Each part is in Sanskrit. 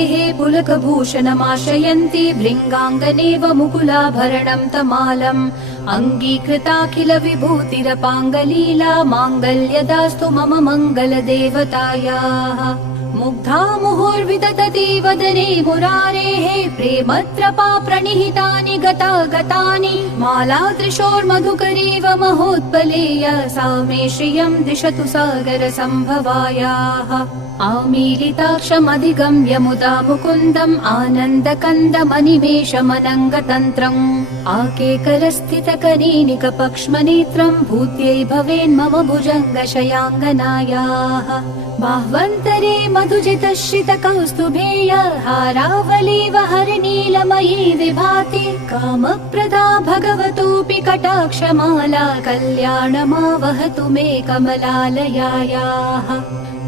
मुरारेः पुलकभूषणमाशयन्ति भृङ्गाङ्गनेव मुकुलाभरणं तमालम् अङ्गीकृताखिल विभूतिरपाङ्गलीला माङ्गल्यदास्तु मम मङ्गलदेवतायाः मुग्धा मुहुर्विदधति वदने मुरारेः प्रेमत्रपा प्रणिहितानि गतानि मालादृशोर्मधुकरीव महोत्पलेय सा मे श्रियं दिशतु सागरसम्भवायाः आमीलिताक्षमधिगम्य मुदा मुकुन्दम् आनन्दकन्दमनिमेषमनङ्गतन्त्रम् आकेकरस्थितकनीनिकपक्ष्मनेत्रम् भूत्यै भवेन्मम भुजङ्गशयाङ्गनायाः बाह्वन्तरे मधुजितश्रितकौस्तुभेय हारावलीव हरिनीलमयी विभाति कामप्रदा भगवतोऽपि कटाक्षमाला कल्याणमावहतु मे कमलालयायाः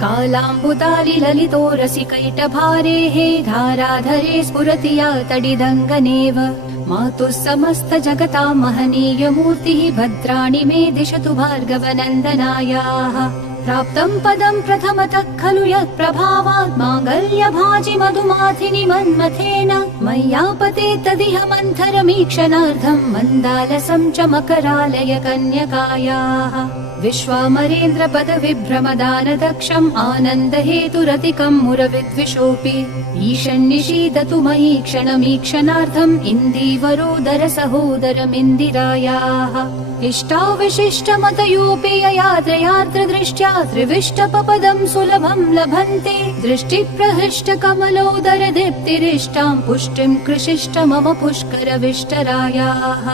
कालाम्बुतालि ललितोरसिकैटभारेः धाराधरे स्फुरति या तडिदङ्गनेव मातुः समस्त जगतां महनीयमूर्तिः भद्राणि मे दिशतु भार्गवनन्दनायाः प्राप्तं पदं प्रथमतः खलु यत्प्रभावात् माङ्गल्यभाजि मधुमाथिनि मन्मथेन मय्यापते तदिह मन्थरमीक्षणार्थं मन्दालसं च मकरालय कन्यकायाः विश्वामरेन्द्रपद विभ्रमदानदक्षम् आनन्दहेतुरतिकं मुरविद्विषोऽपि ईशन्निषीदतु मयि क्षणमीक्षणार्थम् इन्दीवरोदर सहोदरमिन्दिरायाः इष्टाविशिष्टमतयोऽपि ययात्रयार्त्रदृष्ट्या त्रिविष्टपपदं सुलभं लभन्ते दृष्टिप्रहृष्टकमलोदर दीप्तिरिष्टां पुष्टिं कृशिष्ट मम पुष्करविष्टरायाः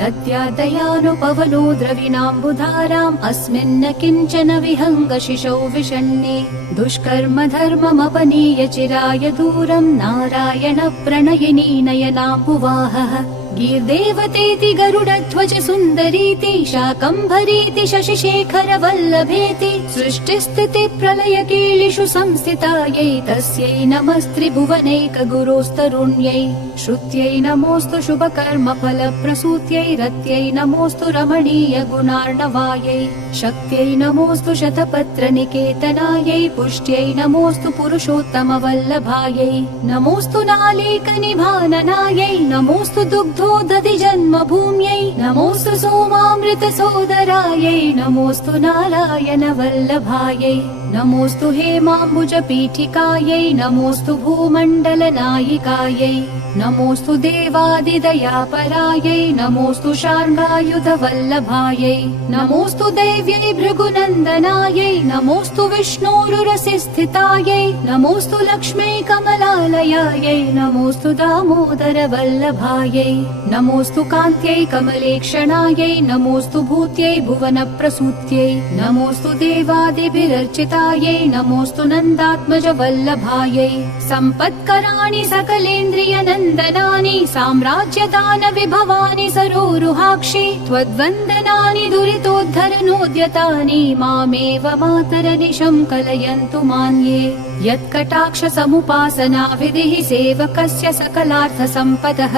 दद्यादयानुपवनो द्रविणाम्बुधाराम् अस्मिन्न किञ्चन विहङ्गशिशौ विषण्णे दुष्कर्म धर्ममपनीय चिराय दूरम् नारायण प्रणयिनी नयनाम्बुवाहः गीर्देवतेति गरुडध्वज सुन्दरीति शाकम्भरीति शशिशेखर वल्लभेति सृष्टिस्थिति प्रलय कीलिषु संस्थितायै तस्यै नमस्त्रिभुवनैक गुरोस्तरुण्यै श्रुत्यै नमोऽस्तु शुभकर्म फलप्रसूत्यै रत्यै नमोऽस्तु रमणीय गुणार्णवायै शक्त्यै नमोऽस्तु शतपत्र निकेतनायै पुष्ट्यै नमोऽस्तु पुरुषोत्तम वल्लभायै नमोऽस्तु नालीकनिभाननायै नमोऽस्तु दुग्धोदधि जन्मभूम्यै नमोऽस्तु सोमामृत सोदरायै नमोऽस्तु नारायण वल्लभायै नमोऽस्तु हेमाम्बुज पीठिकायै नमोऽस्तु भूमण्डल नायिकायै नमोऽस्तु देवादिदयापरायै नमोऽस्तु शार्ङ्गायुध वल्लभायै नमोऽस्तु देव्यै भृगुनन्दनायै नमोऽस्तु विष्णोरुरसि स्थितायै नमोऽस्तु लक्ष्म्यै कमलालयायै नमोऽस्तु दामोदर वल्लभायै नमोऽस्तु कान्त्यै कमलेक्षणायै नमोऽस्तु भूत्यै भुवनप्रसूत्यै नमोऽस्तु देवादिभिरर्चितायै नमोऽस्तु नन्दात्मज वल्लभायै सम्पत्कराणि सकलेन्द्रियनन्दनानि साम्राज्यदान विभवानि सरोरुहाक्षि त्वद्वन्दनानि दुरितोद्धरनोद्यतानि मामेव मातरनिशं कलयन्तु मान्ये यत्कटाक्ष समुपासना विधिः सेवकस्य सकलार्थसम्पदः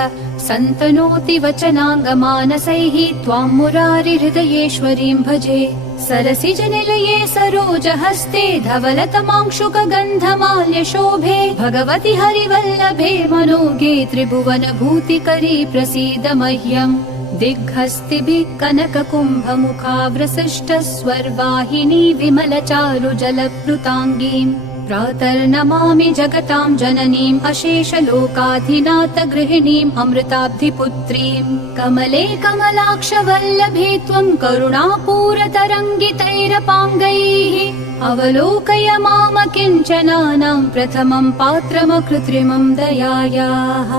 सन्तनोति वचनाङ्गमानसैः त्वां मुरारि हृदयेश्वरीं भजे सरसिजनिलये सरोजहस्ते धवलतमांशुकगन्धमाल्यशोभे भगवति हरिवल्लभे मनोगे त्रिभुवनभूतिकरी प्रसीद मह्यम् दिग्हस्तिभिः कनककुम्भमुखाव्रसृष्टस्वर्वाहिनी विमलचारुजलप्लुताङ्गीम् प्रातर्नमामि जगतां जननीम् अशेषलोकाधिनाथ गृहिणीम् अमृताब्धिपुत्रीम् कमले कमलाक्षवल्लभे त्वं करुणापूरतरङ्गितैरपाङ्गैः अवलोकय माम किञ्चनानां प्रथमं पात्रमकृत्रिमं दयायाः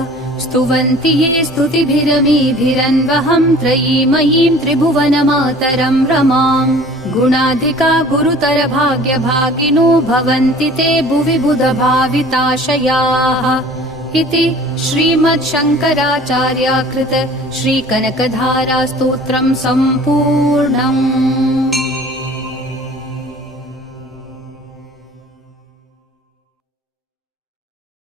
स्तुवन्ति ये स्तुतिभिरमीभिरन्वहं त्रयीमयीं त्रिभुवनमातरं रमाम् गुणाधिका गुरुतर भाग्यभागिनो भवन्ति ते भुवि बुधभाविताशयाः इति श्रीमच्छङ्कराचार्याकृत श्रीकनकधारा स्तोत्रं सम्पूर्णम्।